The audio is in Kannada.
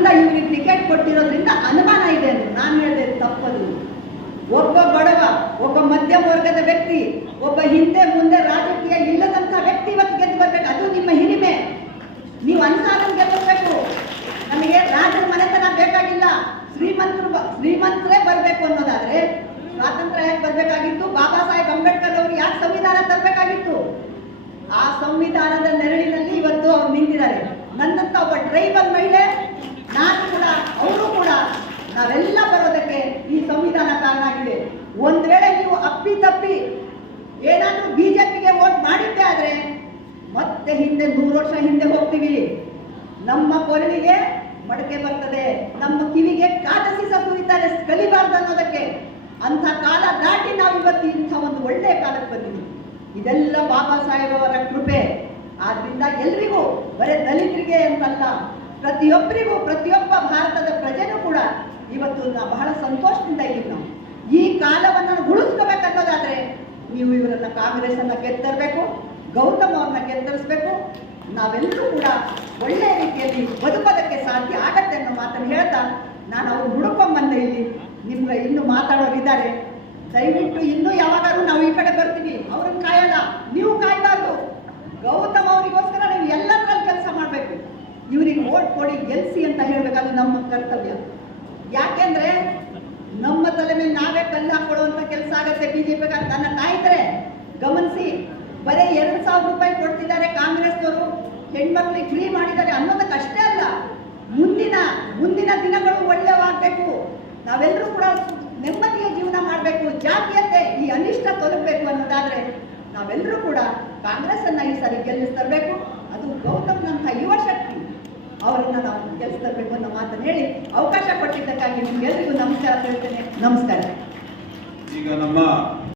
ಆದ್ರಿಂದ ಇವರಿಗೆ ಟಿಕೆಟ್ ಕೊಟ್ಟಿರೋದ್ರಿಂದ ಅನುಮಾನ ಇದೆ ನಾನು ಹೇಳಿದೆ, ತಪ್ಪದು. ಒಬ್ಬ ಬಡವ, ಒಬ್ಬ ಮಧ್ಯಮ ವರ್ಗದ ವ್ಯಕ್ತಿ, ಒಬ್ಬ ಹಿಂದೆ ಮುಂದೆ ರಾಜಕೀಯ ಇಲ್ಲದಂತ ವ್ಯಕ್ತಿ ಇವತ್ತು ಗೆದ್ದು ಬರ್ಬೇಕು. ಅದು ನಿಮ್ಮ ಹಿರಿಮೆ. ನೀವು ಅನ್ಸಾರನ್ ಗೆಲ್ಲಬೇಕು ನಮಗೆ ರಾಜರ ಮನೆತನ ಬೇಕಾಗಿಲ್ಲ. ಶ್ರೀಮಂತರು ಶ್ರೀಮಂತರೇ ಬರಬೇಕು ಅನ್ನೋದಾದ್ರೆ ಸ್ವಾತಂತ್ರ್ಯ ಯಾಕೆ ಬರಬೇಕಾಗಿತ್ತು? ಬಾಬಾ ಸಾಹೇಬ್ ಅಂಬೇಡ್ಕರ್ ಅವರು ಯಾಕೆ ಸಂವಿಧಾನ ತರಬೇಕಾಗಿತ್ತು? ಆ ಸಂವಿಧಾನದ ನೆರಳಿನಲ್ಲಿ ಇವತ್ತು ಅವ್ರು ನಿಂತಿದ್ದಾರೆ. ನನ್ನಂತ ಒಬ್ಬ ಟ್ರೈಬಲ್ ಮಹಿಳೆ ನಾನು ಕೂಡ, ಅವರು ಕೂಡ ನಾವೆಲ್ಲ ಬರೋದಕ್ಕೆ ಈ ಸಂವಿಧಾನ ಕಾರಣ ಆಗಿದೆ. ಒಂದ್ ವೇಳೆ ನೀವು ಅಪ್ಪಿ ತಪ್ಪಿ ಏನಾದ್ರೂ ಬಿಜೆಪಿಗೆ ವೋಟ್ ಮಾಡಿದ್ದೆ ಆದ್ರೆ ಮತ್ತೆ ಹಿಂದೆ ನೂರು ವರ್ಷ ಹಿಂದೆ ಹೋಗ್ತೀವಿ. ನಮ್ಮ ಕೊರಳಿಗೆ ಮಡಕೆ ಬರ್ತದೆ. ನಮ್ಮ ಕಿವಿಗೆ ಕಾಟಸಿಸ ಸುರಿತಾರೆ ಕಲಿಬಾರ್ದು ಅನ್ನೋದಕ್ಕೆ ಅಂಥ ಕಾಲ ದಾಟಿ ನಾವು ಇವತ್ತು ಇಂಥ ಒಂದು ಒಳ್ಳೆಯ ಕಾಲಕ್ಕೆ ಬಂದಿದ್ದೀವಿ. ಇದೆಲ್ಲ ಬಾಬಾ ಸಾಹೇಬ್ ಅವರ ಕೃಪೆ. ಆದ್ರಿಂದ ಎಲ್ರಿಗೂ ಬರೀ ದಲಿತರಿಗೆ ಅಂತಲ್ಲ ಪ್ರತಿಯೊಬ್ಬರಿಗೂ, ಪ್ರತಿಯೊಬ್ಬ ಭಾರತದ ಪ್ರಜೆನೂ ಕೂಡ ಇವತ್ತು ನಾವು ಬಹಳ ಸಂತೋಷದಿಂದ ಇದ್ದೀವಿ ನಾವು. ಈ ಕಾಲವನ್ನು ಉಳಿಸ್ಕೋಬೇಕನ್ನೋದಾದ್ರೆ ನೀವು ಇವರನ್ನ ಕಾಂಗ್ರೆಸ್ ಅನ್ನ ಗೆದ್ದರ್ಬೇಕು, ಗೌತಮ್ ಅವ್ರನ್ನ ಗೆದ್ದರಿಸ್ಬೇಕು. ನಾವೆಲ್ಲರೂ ಕೂಡ ಒಳ್ಳೆಯ ರೀತಿಯಲ್ಲಿ ಬದುಕೋದಕ್ಕೆ ಸಾಧ್ಯ ಆಗತ್ತೆ ಅನ್ನೋ ಮಾತನ್ನು ಹೇಳ್ತಾ ನಾನು ಅವ್ರು ಹುಡುಕೊಂಬಂದೆ ಇಲ್ಲಿ. ನಿಮ್ಗೆ ಇನ್ನು ಮಾತಾಡೋರಿದ್ದಾರೆ. ದಯವಿಟ್ಟು ಇನ್ನೂ ಯಾವಾಗಾದ್ರೂ ನಾವು ಈ ಕಡೆ ಬರ್ತೀವಿ. ಅವ್ರನ್ನ ಕಾಯಲ್ಲ ನೀವು ಕಾಯಬಾರ್ದು ಗೌತಮ್ ಅವರಿಗೋಸ್ಕರ ನೀವು ಎಲ್ಲದ್ರಲ್ಲಿ ಕೆಲಸ ಮಾಡಬೇಕು ಇವರಿಗೆ ಓಟ್ ಕೊಡಿ ಗೆಲ್ಸಿ ಅಂತ ಹೇಳ್ಬೇಕಾದ್ರೆ ನಮ್ಮ ಕರ್ತವ್ಯ. ಯಾಕೆಂದ್ರೆ ನಮ್ಮ ತಲೆ ಮೇಲೆ ನಾವೇ ಕಲ್ಲು ಹಾಕೊಳ್ಳುವಂತ ಕೆಲಸ ಆಗತ್ತೆ ಬಿಜೆಪಿ ನನ್ನ ತಾಯಿದ್ರೆ ಗಮನಿಸಿ, ಬರೀ ಎರಡ್ ಸಾವಿರ ರೂಪಾಯಿ ಕೊಡ್ತಿದ್ದಾರೆ ಕಾಂಗ್ರೆಸ್ನವರು. ಹೆಣ್ಮಕ್ಳಿಗೆ ಫ್ರೀ ಮಾಡಿದ್ದಾರೆ ಅನ್ನೋದಕ್ಕೆ ಅಷ್ಟೇ ಅಲ್ಲ, ಮುಂದಿನ ಮುಂದಿನ ದಿನಗಳು ಒಳ್ಳೆಯವಾಗಬೇಕು ನಾವೆಲ್ಲರೂ ಕೂಡ ನೆಮ್ಮದಿಯ ಜೀವನ ಮಾಡಬೇಕು. ಜಾತಿಯತೆ ಈ ಅನಿಷ್ಟ ತೊಲಗಬೇಕು ಅನ್ನೋದಾದ್ರೆ ನಾವೆಲ್ಲರೂ ಕೂಡ ಕಾಂಗ್ರೆಸ್ ಅನ್ನ ಈ ಸಾರಿ ಗೆಲ್ಲಿಸ್ತರಬೇಕು ಅದು ಗೌತಮ್ನಂಥ ಯುವ ಶಕ್ತಿ. ಅವರನ್ನ ನಾವು ಕೆಲಸ ತರಬೇಕು ಅನ್ನೋ ಮಾತನ್ನು ಹೇಳಿ ಅವಕಾಶ ಕೊಟ್ಟಿದ್ದಕ್ಕಾಗಿ ನಿಮ್ಗೆಲ್ರಿಗೂ ನಮಸ್ಕಾರ ಹೇಳ್ತೇನೆ. ನಮಸ್ಕಾರ. ಈಗ ನಮ್ಮ